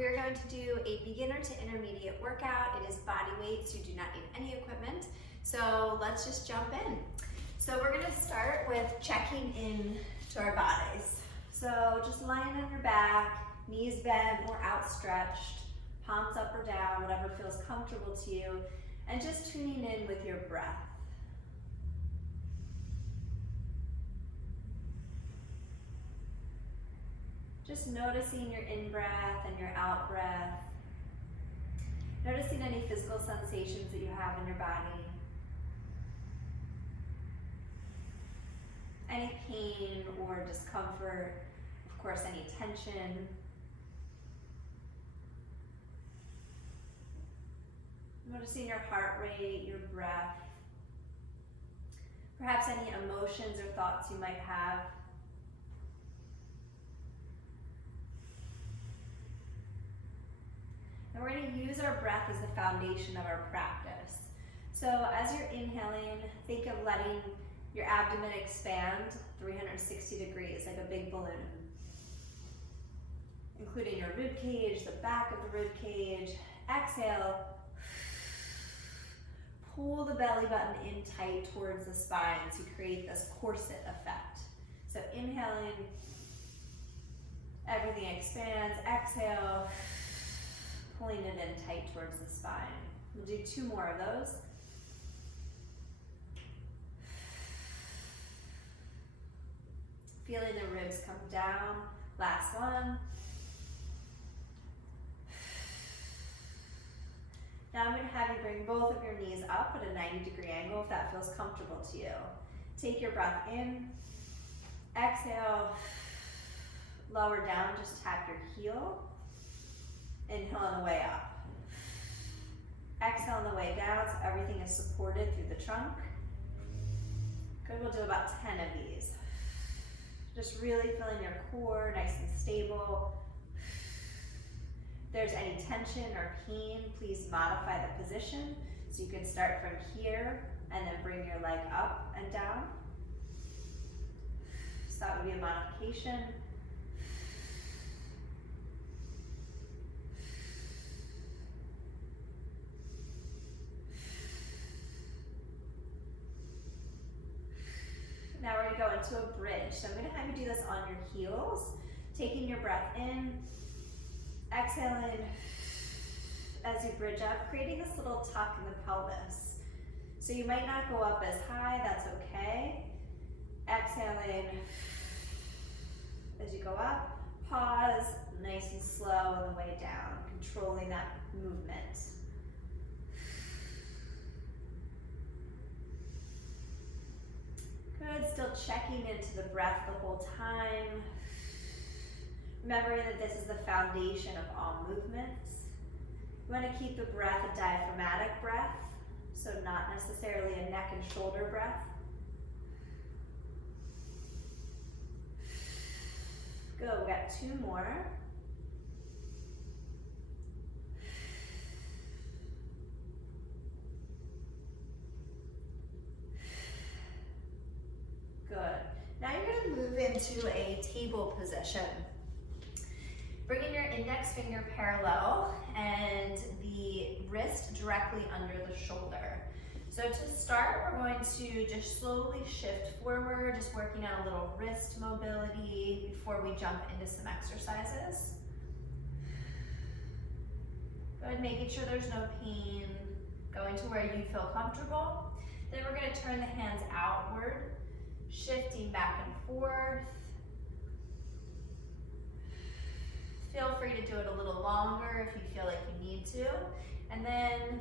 we're going to do a beginner to intermediate workout. It is body weight, so you do not need any equipment. So let's just jump in. So we're gonna start with checking in to our bodies. So just lying on your back, knees bent or outstretched, palms up or down, whatever feels comfortable to you, and just tuning in with your breath. Just noticing your in-breath and your out-breath. Noticing any physical sensations that you have in your body. Any pain or discomfort, of course, any tension. Noticing your heart rate, your breath. Perhaps any emotions or thoughts you might have. And we're going to use our breath as the foundation of our practice. So as you're inhaling, think of letting your abdomen expand 360 degrees, like a big balloon. Including your rib cage, the back of the rib cage. Exhale. Pull the belly button in tight towards the spine to create this corset effect. So inhaling, everything expands. Exhale, pulling it in tight towards the spine. We'll do 2 more of those. Feeling the ribs come down. Last one. Now I'm going to have you bring both of your knees up at a 90-degree angle if that feels comfortable to you. Take your breath in. Exhale. Lower down, just tap your heel. Inhale on the way up. Exhale on the way down, so everything is supported through the trunk. Good, we'll do about 10 of these. Just really feeling your core nice and stable. If there's any tension or pain, please modify the position. So you can start from here and then bring your leg up and down. So that would be a modification. Now we're going to go into a bridge. So I'm going to have you do this on your heels, taking your breath in, exhaling as you bridge up, creating this little tuck in the pelvis. So you might not go up as high, that's okay. Exhaling as you go up, pause, nice and slow on the way down, controlling that movement. Good, still checking into the breath the whole time. Remembering that this is the foundation of all movements. You want to keep the breath a diaphragmatic breath, so not necessarily a neck and shoulder breath. Good, we got 2 more. Good. Now you're going to move into a table position. Bringing your index finger parallel and the wrist directly under the shoulder. So to start, we're going to just slowly shift forward, just working on a little wrist mobility before we jump into some exercises. Good, making sure there's no pain, going to where you feel comfortable. Then we're going to turn the hands outward, shifting back and forth. Feel free to do it a little longer if you feel like you need to. And then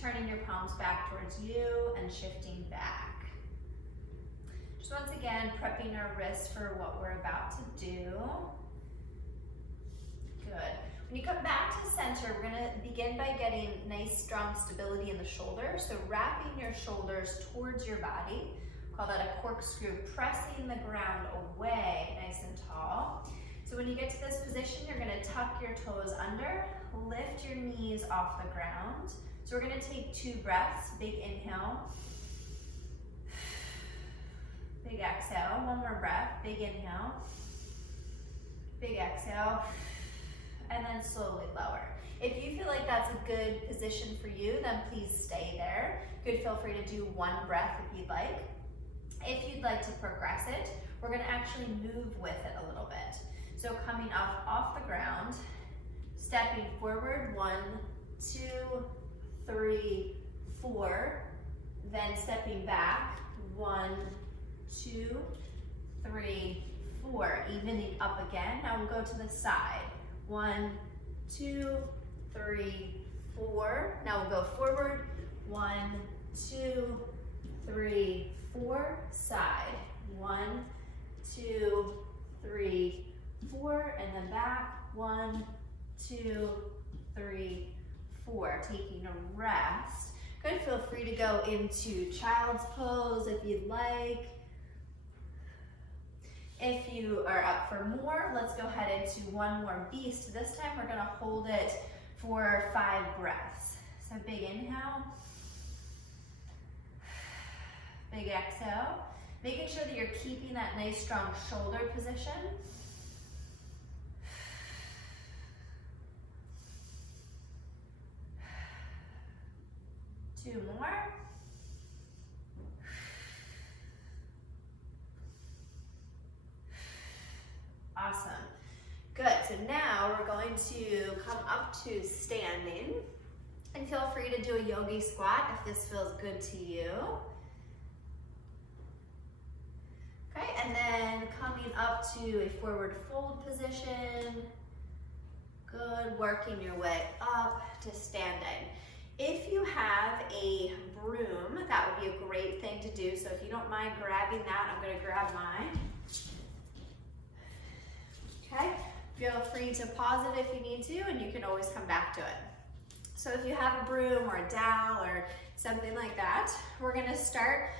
turning your palms back towards you and shifting back. Just once again, prepping our wrists for what we're about to do. Good. When you come back to center, we're going to begin by getting nice, strong stability in the shoulders. So wrapping your shoulders towards your body. Call that a corkscrew, pressing the ground away nice and tall. So when you get to this position, you're going to tuck your toes under, lift your knees off the ground. So we're going to take 2 breaths, big inhale, big exhale, 1 more breath, big inhale, big exhale, and then slowly lower. If you feel like that's a good position for you, then please stay there. You could feel free to do one breath if you'd like. If you'd like to progress it, we're gonna actually move with it a little bit. So coming up off the ground, stepping forward, 1, 2, 3, 4, then stepping back, 1, 2, 3, 4, evening up again. Now we'll go to the side, 1, 2, 3, 4. Now we'll go forward, 1, 2, 3, 4, side, 1, 2, 3, 4, and then back, 1, 2, 3, 4. Taking a rest. Good, feel free to go into child's pose if you'd like. If you are up for more, let's go ahead into one more beast. This time we're gonna hold it for 5 breaths. So big inhale, big exhale. Making sure that you're keeping that nice strong shoulder position. Two more. Awesome. Good. So now we're going to come up to standing, and feel free to do a yogi squat if this feels good to you. Okay, and then coming up to a forward fold position. Good, working your way up to standing. If you have a broom, that would be a great thing to do. So if you don't mind grabbing that, I'm gonna grab mine. Okay, feel free to pause it if you need to, and you can always come back to it. So if you have a broom or a dowel or something like that, we're gonna start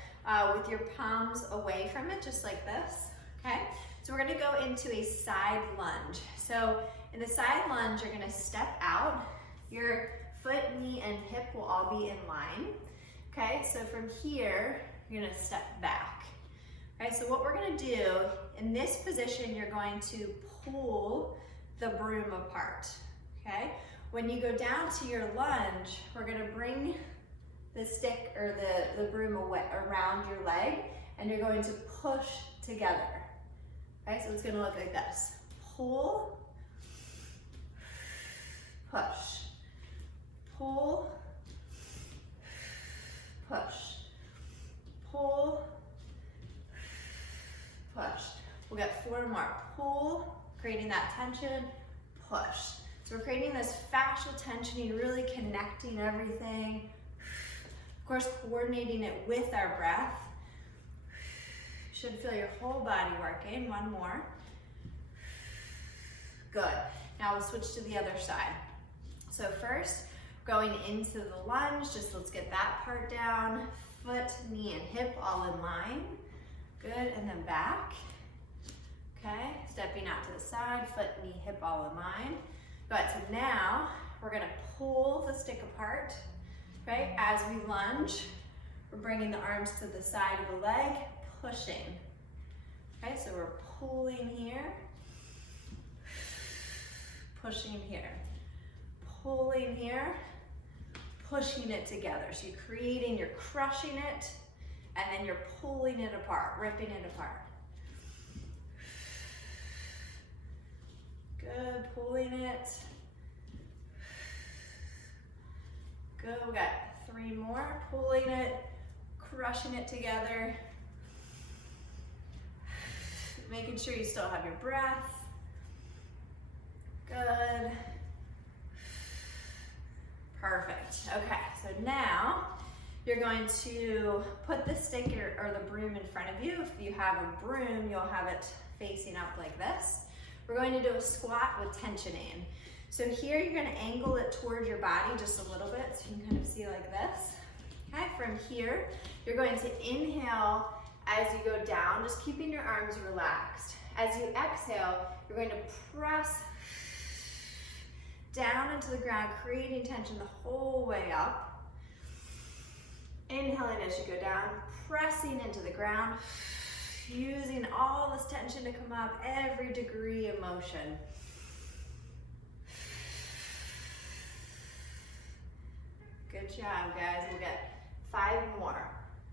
with your palms away from it, just like this, okay? So we're gonna go into a side lunge. So in the side lunge, you're gonna step out. Your foot, knee, and hip will all be in line, okay? So from here, you're gonna step back. Okay, so what we're gonna do, in this position, you're going to pull the broom apart, okay? When you go down to your lunge, we're gonna bring the stick or the broom away around your leg, and you're going to push together. Okay, so it's gonna look like this. Pull, push, pull, push, pull, push. We'll get 4 more. Pull, creating that tension, push. So we're creating this fascial tensioning, really connecting everything. Of course, coordinating it with our breath. You should feel your whole body working. 1 more. Good. Now we'll switch to the other side. So first, going into the lunge, just let's get that part down. Foot, knee, and hip all in line. Good, and then back. Okay, stepping out to the side, foot, knee, hip all in line. Good, so now we're gonna pull the stick apart, right? As we lunge, we're bringing the arms to the side of the leg, pushing. Okay, so we're pulling here, pushing here, pulling here, pushing it together. So you're creating, you're crushing it, and then you're pulling it apart, ripping it apart. Good, pulling it. Good, we got 3 more. Pulling it, crushing it together. Making sure you still have your breath. Good. Perfect. Okay, so now you're going to put the stick or the broom in front of you. If you have a broom, you'll have it facing up like this. We're going to do a squat with tensioning. So here you're gonna angle it towards your body just a little bit so you can kind of see like this. Okay, from here, you're going to inhale as you go down, just keeping your arms relaxed. As you exhale, you're going to press down into the ground, creating tension the whole way up. Inhaling as you go down, pressing into the ground, using all this tension to come up, every degree of motion. Good job, guys. We'll get 5 more.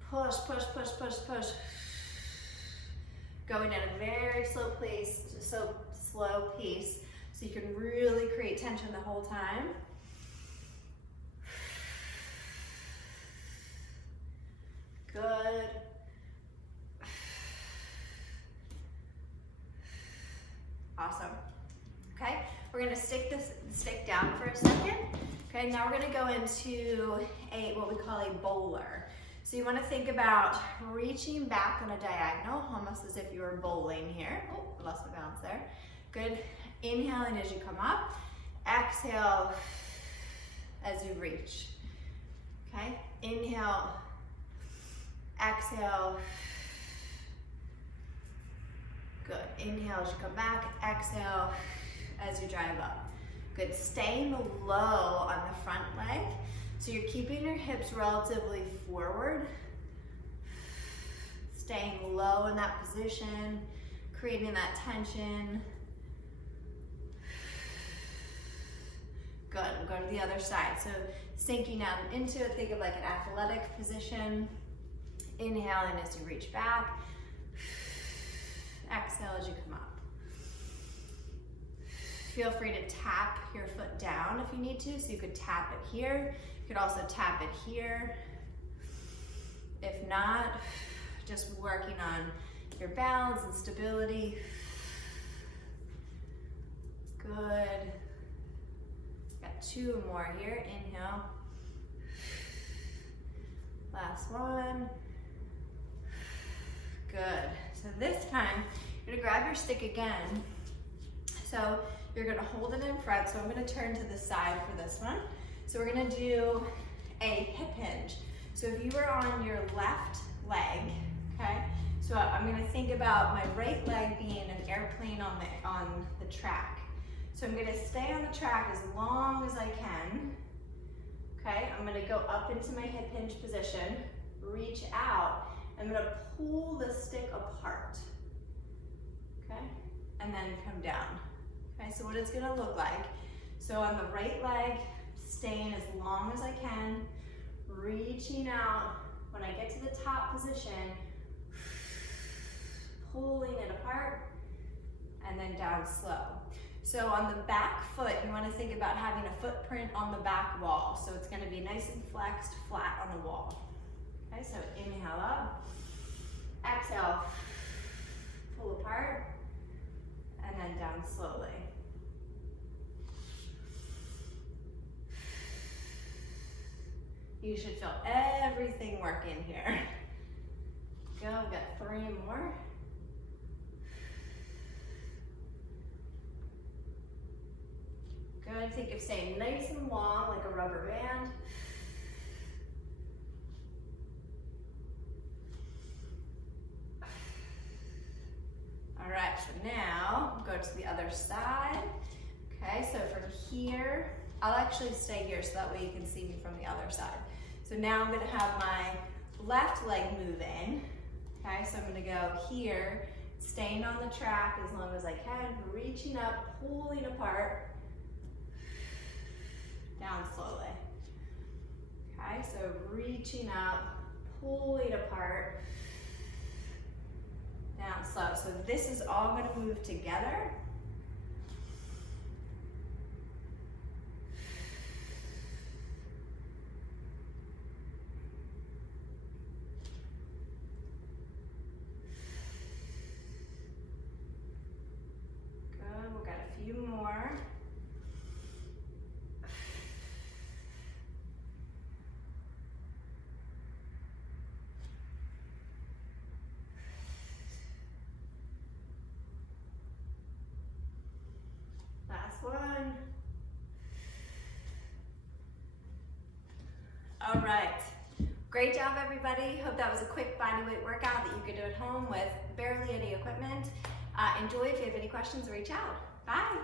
Push, push, push, push, push. Going at a very slow pace, so slow pace, so you can really create tension the whole time. Good. Awesome. Okay, we're gonna stick this stick down for a second. Okay, now we're gonna go into what we call a bowler. So you wanna think about reaching back on a diagonal, almost as if you were bowling here. Oh, I lost the balance there. Good, inhaling as you come up. Exhale as you reach. Okay, inhale, exhale. Good, inhale as you come back, exhale as you drive up. Good, staying low on the front leg. So you're keeping your hips relatively forward. Staying low in that position, creating that tension. Good, we'll go to the other side. So sinking down into it, think of like an athletic position. Inhaling as you reach back. Exhale as you come up. Feel free to tap your foot down if you need to. So you could tap it here. You could also tap it here. If not, just working on your balance and stability. Good. Got 2 more here. Inhale. Last one. Good. So this time, you're gonna grab your stick again. So you're gonna hold it in front. So I'm gonna turn to the side for this one. So we're gonna do a hip hinge. So if you were on your left leg, okay? So I'm gonna think about my right leg being an airplane on the track. So I'm gonna stay on the track as long as I can. Okay, I'm gonna go up into my hip hinge position, reach out. I'm gonna pull the stick apart, okay? And then come down. Okay, so what it's gonna look like. So on the right leg, staying as long as I can, reaching out. When I get to the top position, pulling it apart, and then down slow. So on the back foot, you wanna think about having a footprint on the back wall. So it's gonna be nice and flexed, flat on the wall. Okay, so inhale up, exhale, pull apart, and then down slowly. You should feel everything working here. Go, we've got 3 more. Good, think of staying nice and long like a rubber band. All right, so now go to the other side. Okay, so from here, I'll actually stay here so that way you can see me from the other side. So now I'm gonna have my left leg move in. Okay, so I'm gonna go here, staying on the track as long as I can, reaching up, pulling apart, down slowly. Okay, so reaching up, pulling apart, down slow. So this is all gonna move together. Good, we've got a few more. One. All right, great job everybody. Hope that was a quick bodyweight workout that you could do at home with barely any equipment. Enjoy. If you have any questions, reach out. Bye.